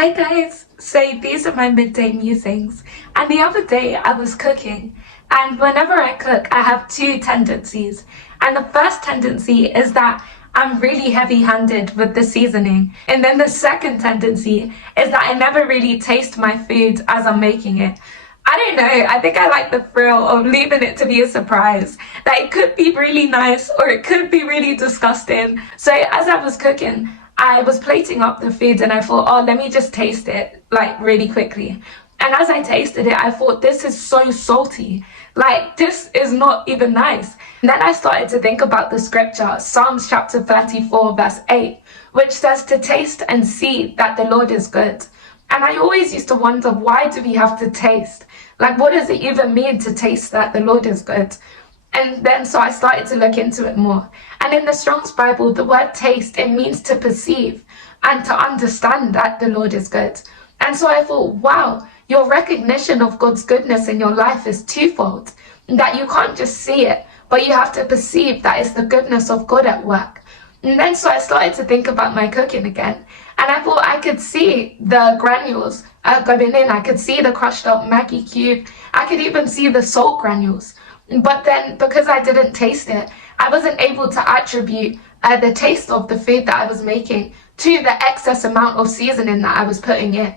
Hi guys, so these are my midday musings, and the other day I was cooking, and whenever I cook I have two tendencies, and the first tendency is that I'm really heavy-handed with the seasoning, and then the second tendency is that I never really taste my food as I'm making it. I don't know, I think I like the thrill of leaving it to be a surprise, that it could be really nice or it could be really disgusting. So as I was cooking, I was plating up the food and I thought, oh, let me just taste it like really quickly. And as I tasted it, I thought, this is so salty. Like, this is not even nice. And then I started to think about the scripture, Psalms chapter 34, verse 8, which says to taste and see that the Lord is good. And I always used to wonder, why do we have to taste? Like, what does it even mean to taste that the Lord is good? And then so I started to look into it more. And in the Strong's Bible, the word taste, it means to perceive and to understand that the Lord is good. And so I thought, wow, your recognition of God's goodness in your life is twofold. That you can't just see it, but you have to perceive that it's the goodness of God at work. And then so I started to think about my cooking again. And I thought I could see the granules going in. I could see the crushed up Maggi cube. I could even see the salt granules. But then because I didn't taste it, I wasn't able to attribute the taste of the food that I was making to the excess amount of seasoning that I was putting in.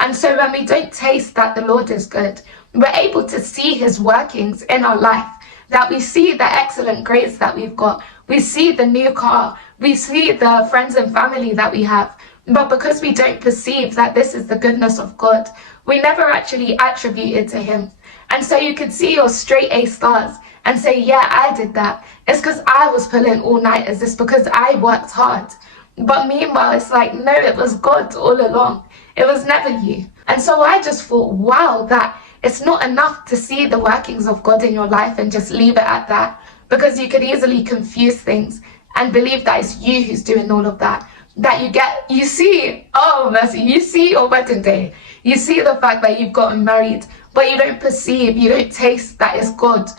And so when we don't taste that the Lord is good, we're able to see his workings in our life, that we see the excellent grades that we've got. We see the new car. We see the friends and family that we have. But because we don't perceive that this is the goodness of God, we never actually attribute it to him. And so you could see your straight A stars and say, yeah, I did that. It's because I was pulling all-nighters. It's because I worked hard. But meanwhile, it's like, no, it was God all along. It was never you. And so I just thought, wow, that it's not enough to see the workings of God in your life and just leave it at that, because you could easily confuse things and believe that it's you who's doing all of that. That you see, oh mercy, you see your wedding day. You see the fact that you've gotten married, but you don't perceive, you don't taste that it's God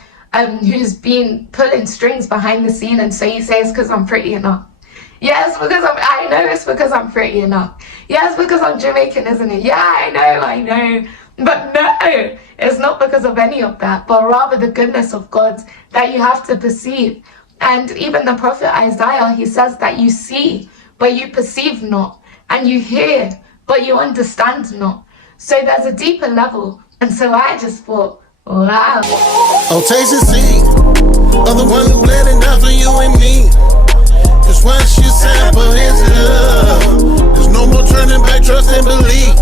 who's been pulling strings behind the scene. And so you say it's because I'm pretty enough. Yes, because I know it's because I'm pretty enough. Yes, because I'm Jamaican, isn't it? Yeah, I know. But no, it's not because of any of that, but rather the goodness of God that you have to perceive. And even the prophet Isaiah, he says that you see, but you perceive not, and you hear, but you understand not. So there's a deeper level. And so I just thought, wow. Oh, taste and see of the one who bled and died for you and me. Cause once you sample his love, there's no more turning back, trust and believe.